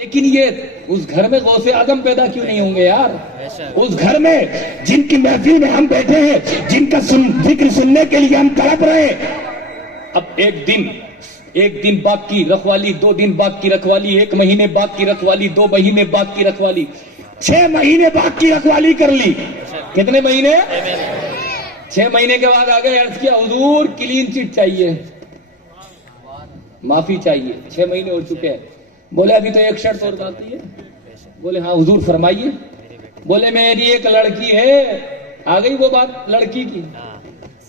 لیکن یہ اس گھر میں غوث اعظم پیدا کیوں نہیں ہوں گے یار؟ اس گھر میں جن کی محفل میں ہم بیٹھے ہیں، جن کا ذکر سننے کے لیے ہم تڑپ رہے ہیں، اب ایک دن باغ کی رکھوالی، 2 دن باغ کی رکھوالی، 1 مہینے باغ کی رکھوالی، 2 مہینے باغ کی رکھوالی، 6 مہینے باغ کی رکھوالی کر لی۔ کتنے مہینے؟ 6 مہینے کے بعد آگے عرض کیا حضور کلین چٹ چاہیے، معافی چاہیے، 6 مہینے ہو چکے ہیں۔ بولے ابھی تو 1 شرط اور باقی ہے۔ بولے ہاں حضور فرمائیے۔ بولے میری ایک لڑکی ہے، آ گئی وہ بات لڑکی کی،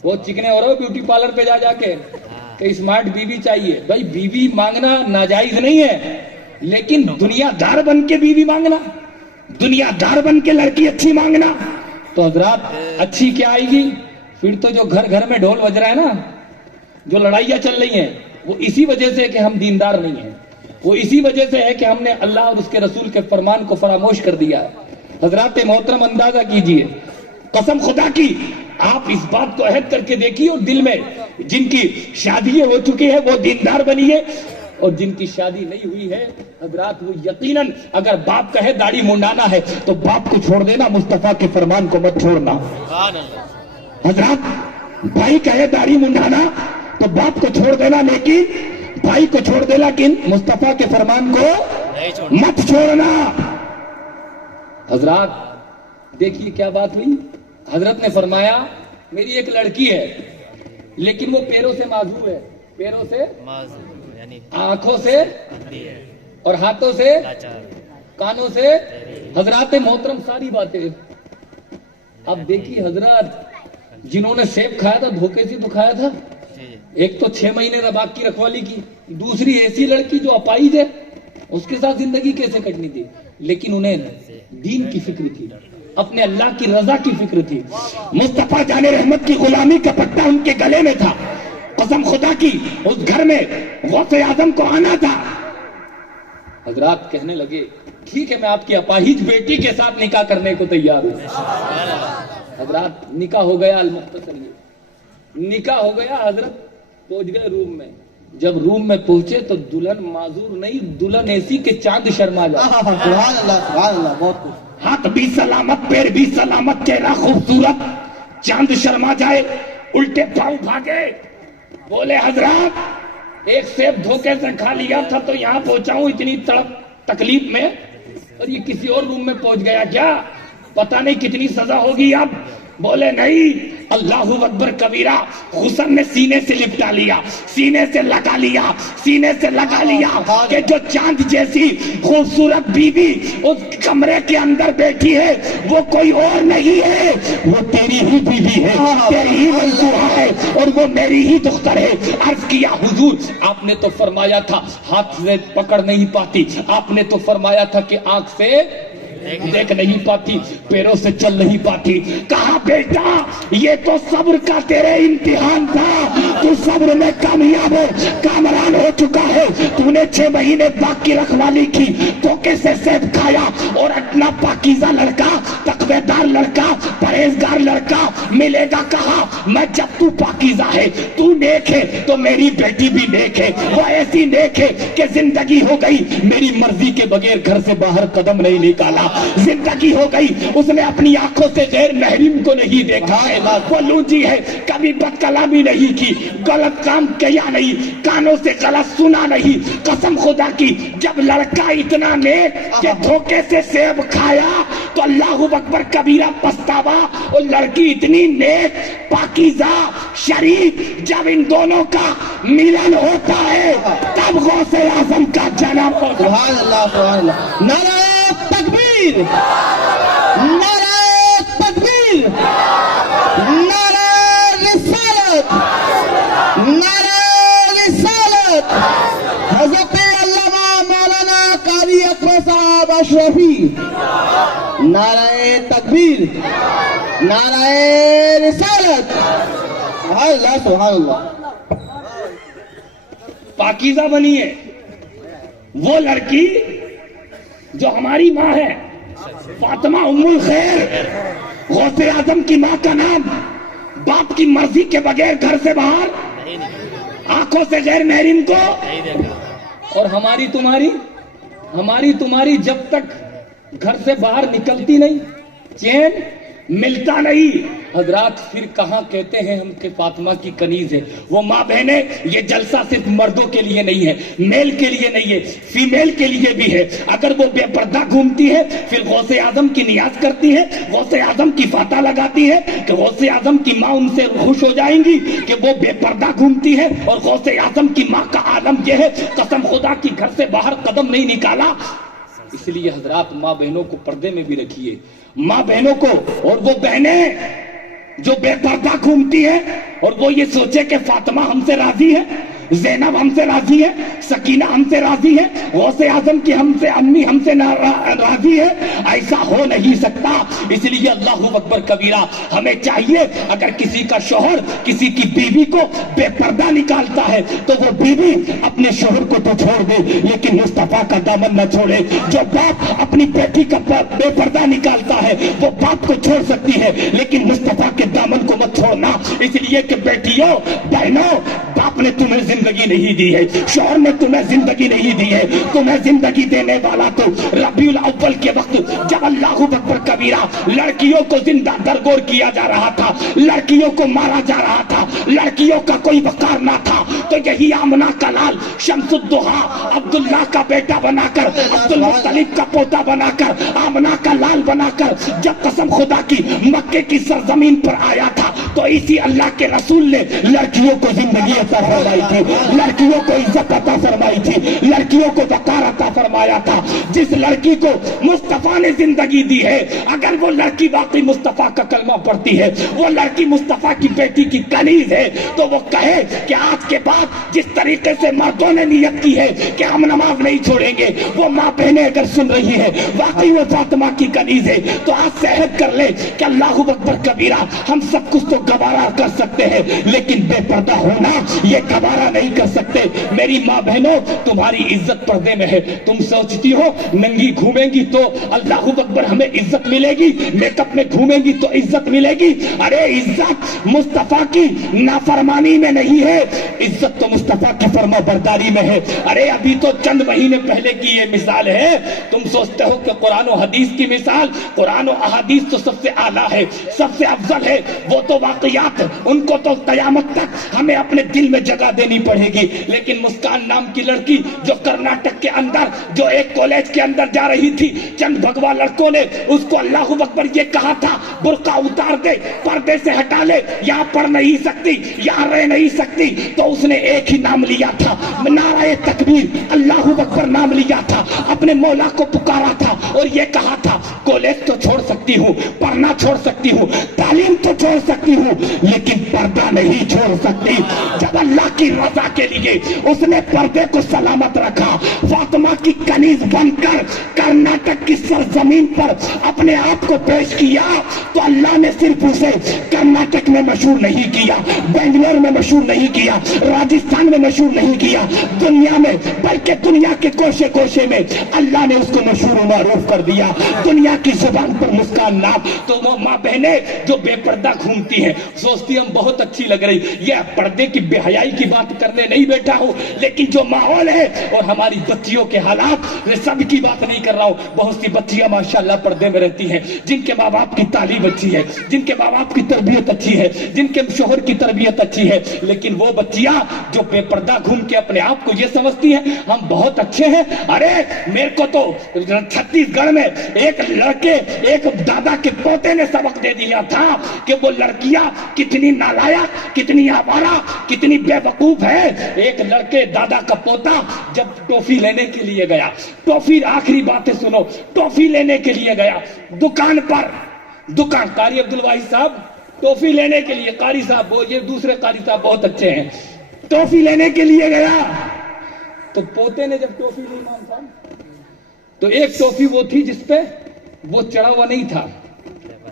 وہ چکنے ہو رہا ہو بیوٹی پارلر پہ جا کے کہ اسمارٹ بیوی چاہیے۔ بھائی بیوی مانگنا ناجائز نہیں ہے، لیکن دنیا دار بن کے بیوی مانگنا، دنیا دار بن کے لڑکی اچھی مانگنا، تو حضرات اچھی کیا آئے گی؟ پھر تو جو گھر گھر میں ڈھول بج رہا ہے نا، جو لڑائیاں چل رہی ہیں، وہ اسی وجہ سے کہ ہم دیندار نہیں ہیں، وہ اسی وجہ سے ہے کہ ہم نے اللہ اور اس کے رسول کے فرمان کو فراموش کر دیا ہے۔ حضرات محترم اندازہ کیجئے، قسم خدا کی آپ اس بات کو عہد کر کے دیکھیے، اور دل میں جن کی شادی ہو چکی ہے وہ دیندار بنیے، اور جن کی شادی نہیں ہوئی ہے حضرات وہ یقیناً اگر باپ کہے داڑھی منڈانا ہے تو باپ کو چھوڑ دینا، مصطفیٰ کے فرمان کو مت چھوڑنا۔ حضرات بھائی کہے داڑھی منڈانا تو باپ کو چھوڑ دینا، لیکن بھائی کو چھوڑ دینا، لیکن مصطفیٰ کے فرمان کو مت چھوڑنا۔ حضرات دیکھیے کیا بات ہوئی، حضرت نے فرمایا میری ایک لڑکی ہے لیکن وہ پیروں سے معذور ہے، پیروں سے، آنکھوں سے اور ہاتھوں سے، کانوں سے۔ حضرات محترم ساری باتیں اب دیکھیے، حضرات جنہوں نے سیب کھایا تھا دھوکے سے تو کھایا تھا، ایک تو 6 مہینے رباق کی رکھوالی کی، دوسری ایسی لڑکی جو اپائج ہے، اس کے ساتھ زندگی کیسے کٹنی تھی، لیکن انہیں دین کی فکر تھی، اپنے اللہ کی رضا کی فکر تھی، مصطفیٰ جان رحمت کی غلامی کا پٹا ان کے گلے میں تھا۔ قسم خدا کی اس گھر میں غوث اعظم کو آنا تھا۔ حضرات کہنے لگے ٹھیک ہے میں آپ کی اپاہج بیٹی کے ساتھ نکاح کرنے کو تیار ہوں۔ حضرات نکاح ہو گیا، المختصر یہ نکاح ہو گیا۔ حضرت پہنچ گئے روم میں، جب روم میں پہنچے تو دلہن معذور نہیں، دلہن ایسی کہ چاند شرما جائے۔ سبحان اللہ سبحان اللہ، بہت خوش۔ ہاتھ بھی سلامت، پیر بھی سلامت، چہرہ خوبصورت، چاند شرما جائے، الٹے پاؤں بھاگے۔ بولے حضرات ایک سیب دھوکے سے کھا لیا تھا تو یہاں پہنچا ہوں اتنی تکلیف میں، اور یہ کسی اور روم میں پہنچ گیا کیا؟ پتہ نہیں کتنی سزا ہوگی اب۔ بولے نہیں، اللہ اکبر کبیرہ، حسن نے سینے سے لپٹا لیا، سینے سے لگا لیا، سینے سے لگا لیا کہ جو چاند جیسی خوبصورت بیوی اس کمرے کے اندر بیٹھی ہے وہ کوئی اور نہیں ہے، وہ تیری ہی بیوی ہے، تیری ہی منصورہ ہے، اور وہ میری ہی دختر ہے۔ عرض کیا حضور آپ نے تو فرمایا تھا ہاتھ سے پکڑ نہیں پاتی، آپ نے تو فرمایا تھا کہ آنکھ سے دیکھ نہیں پاتی، پیروں سے چل نہیں پاتی۔ کہا بیٹا یہ تو صبر کا تیرے امتحان تھا، تو صبر میں کامیاب ہو، کامران ہو چکا ہے۔ تو نے 6 مہینے باغ کی رکھوالی کی، تو کیسے سیب کھایا، اور اپنا پاکیزہ لڑکا، تقوی دار لڑکا، پرہیزگار لڑکا ملے گا کہاں؟ میں جب تو پاکیزہ ہے، تو نیک ہے، تو میری بیٹی بھی نیک ہے، وہ ایسی نیک ہے کہ زندگی ہو گئی میری مرضی کے بغیر گھر سے باہر قدم نہیں نکالا، زندگی ہو گئی اس نے اپنی آنکھوں سے غیر محرم کو نہیں دیکھا ہے، وہ لونجی ہے، کبھی بد کلامی نہیں کی، غلط کام کیا نہیں، کانوں سے غلط سنا نہیں۔ قسم خدا کی جب لڑکا اتنا نیک کہ دھوکے سے سیب کھایا تو اللہ اکبر کبیرہ پچھتاوا، اور لڑکی اتنی نیک پاکیزہ شریف، جب ان دونوں کا ملن ہوتا ہے تب غوث اعظم کا جنم ہوتا ہے۔ سبحان اللہ سبحان اللہ، نعرہ تکبیر، نعرہ تکبیر، نعرہ رسالت، نعرہ رسالت۔ حضرت علامہ مولانا قاری اکبر صاحب اشرفی، نعرہ تکبیر، نعرہ رسالت۔ سبحان اللہ سبحان اللہ۔ پاکیزہ بنی ہے وہ لڑکی جو ہماری ماں ہے، فاطمہ ام الخیر، غوث اعظم کی ماں کا نام، باپ کی مرضی کے بغیر گھر سے باہر، آنکھوں سے غیر محرم کو، اور ہماری تمہاری ہماری تمہاری جب تک گھر سے باہر نکلتی نہیں، چین ملتا نہیں، حضرات پھر کہاں کہتے ہیں ہم کہ فاطمہ کی کنیز ہے۔ وہ ماں بہنیں، یہ جلسہ صرف مردوں کے لیے نہیں ہے، میل کے لیے نہیں ہے، فیمیل کے لیے بھی ہے۔ اگر وہ بے پردہ گھومتی ہے پھر غوث اعظم کی نیاز کرتی ہے، غوث اعظم کی فاتح لگاتی ہے کہ غوث اعظم کی ماں ان سے خوش ہو جائیں گی کہ وہ بے پردہ گھومتی ہے، اور غوث اعظم کی ماں کا عالم یہ ہے قسم خدا کی گھر سے باہر قدم نہیں نکالا۔ اس لیے حضرات ماں بہنوں کو پردے میں بھی رکھیے، ماں بہنوں کو۔ اور وہ بہنیں جو بے پردہ گھومتی ہیں اور وہ یہ سوچے کہ فاطمہ ہم سے راضی ہے، زینب ہم سے راضی ہے، سکینہ ہم سے راضی ہے، غوث اعظم کی ہم سے امی ہم سے راضی ہے، ایسا ہو نہیں سکتا۔ اس لیے اللہ اکبر کبیرہ، ہمیں چاہیے اگر کسی کا شوہر کسی کی بیوی کو بے پردہ نکالتا ہے تو وہ بیوی اپنے شوہر کو تو چھوڑ دے لیکن مصطفیٰ کا دامن نہ چھوڑے۔ جو باپ اپنی بیٹی کا بے پردہ نکالتا ہے وہ باپ کو چھوڑ سکتی ہے لیکن مصطفیٰ کے دامن کو مت چھوڑنا۔ اس لیے کہ بیٹیوں، بہنوں، باپ نے تمہیں زندگی نہیں دی ہے، شوہر نے تمہیں زندگی نہیں دی ہے، تمہیں زندگی دینے والا تو ربیع الاول کے وقت جب اللہ اکبر کبیرہ لڑکیوں کو زندہ درگور کیا جا رہا تھا، لڑکیوں کو مارا جا رہا تھا، لڑکیوں کا کوئی وقار نہ تھا، تو یہی آمنہ کا لال شمس الدہا عبداللہ کا بیٹا بنا کر، عبد المطلب کا پوتا بنا کر، آمنہ کا لال بنا کر جب قسم خدا کی مکے کی سرزمین پر آیا تھا تو اسی اللہ کے رسول نے لڑکیوں کو زندگی عطا فرمائی تھی، لڑکیوں کو عزت عطا فرمائی تھی، لڑکیوں کو وقار عطا فرمایا تھا۔ جس لڑکی کو مصطفیٰ نے زندگی دی ہے، اگر وہ لڑکی واقعی مصطفیٰ کا کلمہ پڑھتی ہے، وہ لڑکی مصطفیٰ کی بیٹی کی کنیز ہے، تو وہ کہے کہ آج کے بعد جس طریقے سے مردوں نے نیت کی ہے کہ ہم نماز نہیں چھوڑیں گے، وہ ماں بہنیں اگر سن رہی ہے واقعی وہ فاطمہ کی کنیز ہے، تو آج عہد کر لے کہ اللہ اکبر کبیرہ، ہم سب کچھ تو گوارا کر سکتے ہیں لیکن بے پردہ ہونا یہ گوارا نہیں کر سکتے۔ میری ماں بہنوں، تمہاری عزت پردے میں ہے۔ تم سوچتی ہو ننگی گھومیں گی تو اللہ اکبر ہمیں عزت ملے گی، میک اپ میں گھومیں گی تو عزت ملے گی؟ ارے عزت مصطفیٰ کی نافرمانی میں نہیں ہے، عزت تو مصطفیٰ کی فرما برداری میں ہے۔ ارے ابھی تو چند مہینے پہلے کی یہ مثال ہے، تم سوچتے ہو کہ قرآن و حدیث کی مثال، قرآن و احادیث تو سب سے اعلیٰ ہے، سب سے افضل ہے، وہ تو واقعات، ان کو تو قیامت تک ہمیں اپنے دل میں جگہ دینی پڑے گی۔ لیکن مسکان نام کی لڑکی جو کرناٹک کے اندر جو ایک کالج کے اندر جا رہی تھی، چند بھگوا لڑکوں نے اس کو اللہ اکبر یہ کہا تھا برقع اتار دے، پردے سے ہٹا لے، یہاں پڑھ نہیں سکتی، یہاں رہ نہیں سکتی، تو اس نے ایک ہی نام لیا تھا، نعرہ تکبیر، اللہ اکبر نام لیا تھا، اپنے مولا کو پکارا تھا اور یہ کہا تھا کالج تو چھوڑ سکتی ہوں، پڑھنا چھوڑ سکتی ہوں، تعلیم تو چھوڑ سکتی ہوں لیکن پردہ نہیں چھوڑ سکتی۔ جب اللہ کی رضا کے لیے اس نے پردے کو سلامت رکھا، فاطمہ کی کنیز بن کر کرناٹک کی سرزمین پر اپنے آپ کو پیش کیا، تو اللہ نے صرف اسے کرناٹک میں مشہور نہیں کیا، بنگلور میں مشہور نہیں کیا، راجستھان میں مشہور نہیں کیا، دنیا میں بلکہ دنیا کے کوشے کوشے میں اللہ نے اس کو مشہور و معروف کر دیا، دنیا کی زبان پر مسکان نام۔ تو وہ ماں بہنیں جو بے پردہ گھومتی ہیں سوچتی ہم بہت اچھی لگ رہی، یہ پردے کی بے حیائی کی بات کرنے نہیں بیٹھا ہوں، لیکن جو ماحول ہے اور ہماری بچیوں کے حالات، میں سب کی بات نہیں کر رہا ہوں، بہت سی بچیاں ماشاءاللہ پردے میں رہتی ہیں جن کے ماں باپ کی تعلیم اچھی ہے، جن کے ماں باپ کی تربیت اچھی ہے، جن کے شوہر کی تربیت اچھی ہے، لیکن وہ بچیاں جو بے پردہ گھوم کے اپنے آپ کو یہ سمجھتی ہیں ہم بہت اچھے ہیں۔ ارے میرے کو تو چھتیس گڑھ میں ایک لڑکے، ایک دادا کے پوتے نے سبق دے دیا تھا کہ وہ لڑکیاں کتنی نالائق، کتنی آوارہ، کتنی بے وقوف ہے۔ ایک لڑکے دادا کا پوتا جب ٹوفی لینے کے لیے گیا، ٹوفی، آخری باتیں سنو، ٹوفی لینے کے لیے گیا دکان پر، دکان قاری عبدالواحد صاحب ٹوفی لینے کے لیے، قاری صاحب وہ یہ دوسرے قاری صاحب بہت اچھے ہیں، ٹوفی لینے کے لیے گیا تو پوتے نے جب ٹوفی لی امام صاحب تو ایک ٹوفی وہ تھی جس پہ وہ چڑھا ہوا نہیں تھا،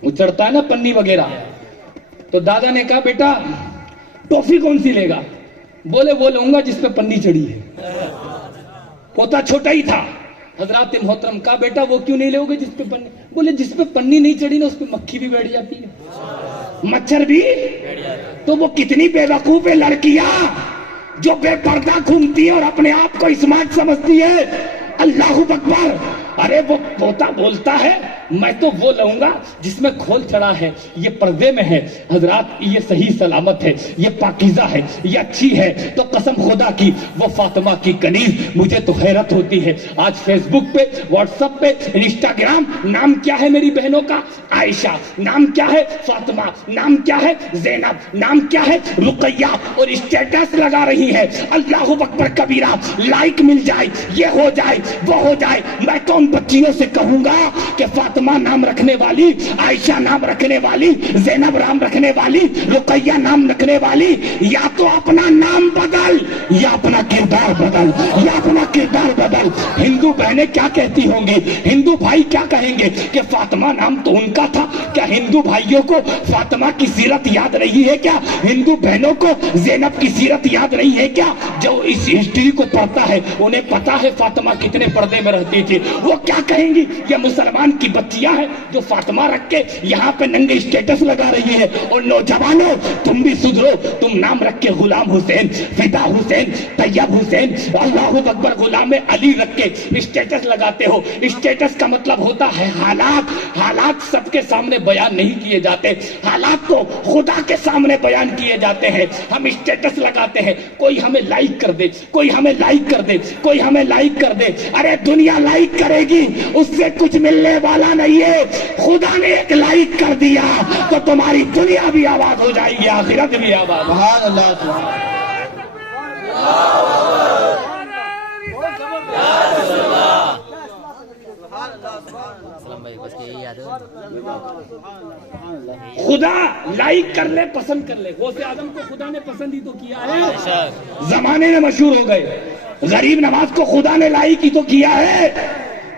وہ چڑھتا ہے نا پنی وغیرہ، تو دادا نے کہا بیٹا ٹوفی کون سی لے گا؟ بولے وہ لوں گا جس پہ پنی چڑھی ہے، پوتا چھوٹا ہی تھا۔ حضرات محترم کہا بیٹا وہ کیوں نہیں لو گے جس پہ پنی؟ بولے جس پہ پنی نہیں چڑھی نا اس پہ مکھی بھی بیٹھ جاتی ہے، مچھر بھی۔ تو وہ کتنی بے وقوف ہے لڑکیاں جو بے پردہ گھومتی ہے اور اپنے آپ کو اسمارٹ سمجھتی ہے۔ اللہ اکبر. ارے وہ پوتا بولتا ہے میں تو وہ لوں گا جس میں کھول چڑھا ہے, یہ پردے میں ہے. حضرات یہ صحیح سلامت ہے, یہ پاکیزہ ہے, یہ اچھی ہے. تو قسم خدا کی وہ فاطمہ کی کنیز, مجھے تو حیرت ہوتی ہے. آج فیس بک پہ, واٹس ایپ پہ, انسٹاگرام, نام کیا ہے میری بہنوں کا؟ عائشہ. نام کیا ہے؟ فاطمہ. نام کیا ہے؟ زینب. نام کیا ہے؟ رقیہ. اور اسٹیٹس لگا رہی ہے. اللہ اکبر کبیرہ. لائک مل جائے, یہ ہو جائے, وہ ہو جائے. میں تو ان بچیوں سے کہوں گا کہ فاطمہ نام رکھنے والی, عائشہ نام رکھنے والی, زینب نام رکھنے والی, رقیہ نام رکھنے والی, یا تو اپنا نام بدل یا اپنا کردار بدل, یا اپنا کردار بدل. ہندو بہنیں کیا کہتی ہوں گی, ہندو بھائی کیا کہیں گے کہ فاطمہ نام تو ان کا تھا. کیا ہندو بھائیوں کو فاطمہ کی سیرت یاد رہی ہے کیا؟ ہندو بہنوں کو زینب کی سیرت یاد رہی ہے کیا؟ جو اس ہسٹری کو پڑھتا ہے انہیں پتا ہے فاطمہ کتنے پردے میں رہتی تھی. وہ کیا کہیں گی؟ یہ مسلمان کی بچیاں ہیں جو فاطمہ رکھ کے یہاں پہ ننگے اسٹیٹس لگا رہی ہے. اور نوجوانوں تم بھی سدھرو, تم نام رکھ کے غلام حسین, فدا حسین, طیب حسین, اللہ اکبر, غلام علی رکھ کے اسٹیٹس لگاتے ہو. اسٹیٹس کا مطلب ہوتا ہے حالات. حالات سب کے سامنے بیان نہیں کیے جاتے, حالات تو خدا کے سامنے بیان کیے جاتے ہیں. ہم اسٹیٹس لگاتے ہیں, کوئی ہمیں لائک کر دے, کوئی ہمیں لائک کر دے, کوئی ہمیں لائک کر دے. ارے دنیا لائک کرے گی, اس سے کچھ ملنے والا نہیں ہے. خدا نے ایک لائک کر دیا تو تمہاری دنیا بھی آباد ہو جائے گی, آخرت بھی آباد. سبحان اللہ. خدا لائک کر لے, پسند کر لے. غوث اعظم کو خدا نے پسند ہی تو کیا ہے, زمانے میں مشہور ہو گئے. غریب نواز کو خدا نے لائک ہی تو کیا ہے.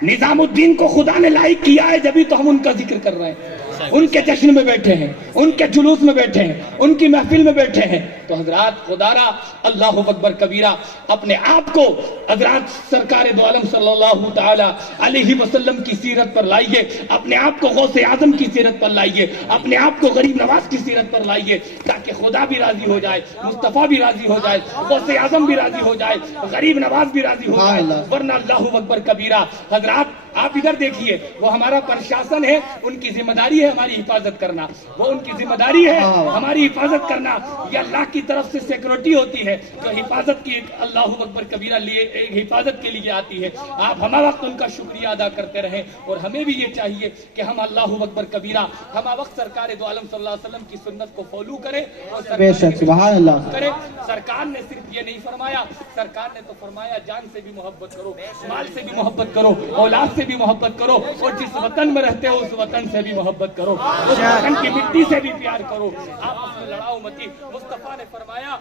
نظام الدین کو خدا نے لائک کیا ہے, جبھی تو ہم ان کا ذکر کر رہے ہیں. ان کے جشن میں بیٹھے ہیں, ان کے جلوس میں بیٹھے ہیں, ان کی محفل میں بیٹھے ہیں. تو حضرات خدا را اللہ اکبر کبیرہ, اپنے آپ کو حضرات سرکار دو عالم صلی اللہ تعالی علیہ وسلم کی سیرت پر لائیے, اپنے آپ کو غوث اعظم کی سیرت پر لائیے, اپنے آپ کو غریب نواز کی سیرت پر لائیے, تاکہ خدا بھی راضی ہو جائے, مصطفیٰ بھی راضی ہو جائے, غوث اعظم بھی راضی ہو جائے, غریب نواز بھی راضی ہو جائے. ورنہ اللہ اکبر کبیرہ. حضرات آپ ادھر دیکھیے, وہ ہمارا پرشاسن ہے, ان کی ذمہ داری ہے ہماری حفاظت کرنا, وہ ان کی ذمہ داری ہے ہماری حفاظت کرنا. یہ اللہ کی طرف سے سیکورٹی ہوتی ہے جو حفاظت کی اللہ اکبر کبیرہ لیے حفاظت کے لیے آتی ہے. آپ ہمہ وقت ان کا شکریہ ادا کرتے رہیں, اور ہمیں بھی یہ چاہیے کہ ہم اللہ اکبر کبیرہ ہمہ وقت سرکار دو عالم صلی اللہ علیہ وسلم کی سنت کو فالو کریں. اور سبحان اللہ کرے. سرکار نے صرف یہ نہیں فرمایا, سرکار نے تو فرمایا جان سے بھی محبت کرو, مال سے بھی محبت کرو, اولاد سے بھی محبت کرو, اور جس وطن میں رہتے ہو اس وطن سے بھی محبت کرو, اس وطن کی مٹی سے بھی پیار کرو. آپ اس میں لڑاؤ متی. مصطفیٰ نے فرمایا